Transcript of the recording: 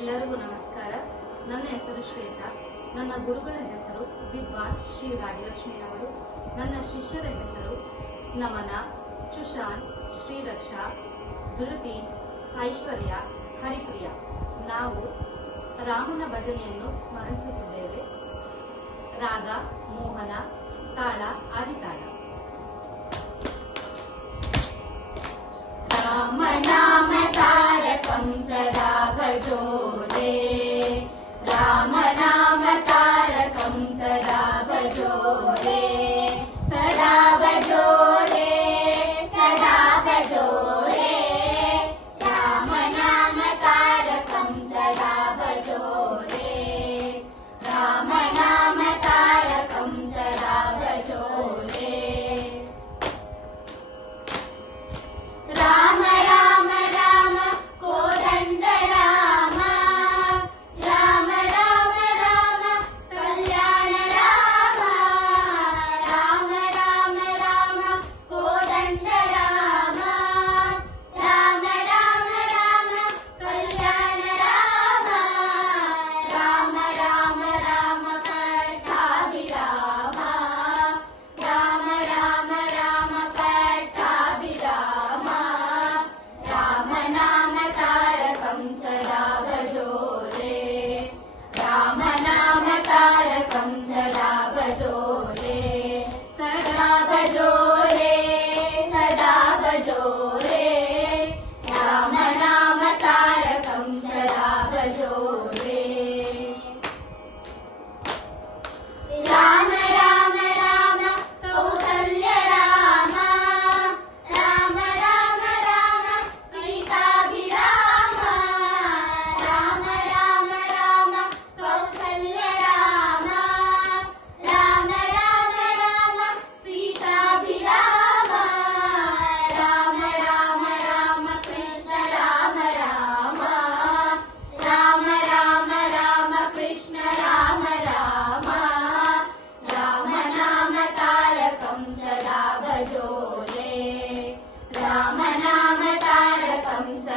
ಎಲ್ಲರಿಗೂ ನಮಸ್ಕಾರ. ನನ್ನ ಹೆಸರು ಶ್ವೇತಾ. ನನ್ನ ಗುರುಗಳ ಹೆಸರು ವಿದ್ವಾನ್ ಶ್ರೀ ರಾಜಲಕ್ಷ್ಮೀರವರು. ನನ್ನ ಶಿಷ್ಯರ ಹೆಸರು ನಮನ, ಚುಶಾನ್, ಶ್ರೀರಕ್ಷಾ, ಧೃತಿ, ಐಶ್ವರ್ಯ, ಹರಿಪ್ರಿಯ. ನಾವು ರಾಮನ ಭಜನೆಯನ್ನು ಸ್ಮರಿಸುತ್ತಿದ್ದೇವೆ. ರಾಗ ಮೋಹನ, ತಾಳ ಆದಿತಾಳ. राम नाम तारकं सदा भजोरे, राम नाम तारकं सदा भजोरे, सदा भजोरे, सदा भजोरे, राम नाम तारकं सदा भजोरे, राम नाम तारकं सदा भजोरे. राम राम राम कोदंड राम, राम राम राम कल्याण राम, राम राम राम कोदंड राम, राम राम राम कल्याण राम, राम राम राम पट्टाभिराम, राम राम राम पट्टाभिराम, राम नाम तारकं सदा भजोरे, राम नाम तारकं सदा भजोरे, सदा भजोरे, सदा भजोरे, राम नाम तारकं सदा भजोरे. राम राम राम कौसल्य राम, राम राम राम सीताभिराम, राम राम राम कौसल्य राम, राम राम राम सीताभिराम, राम राम राम कृष्ण राम राम, राम राम राम कृष्ण राम राम, राम नाम तारकं सदा भजोरे, राम नाम तारकं सदा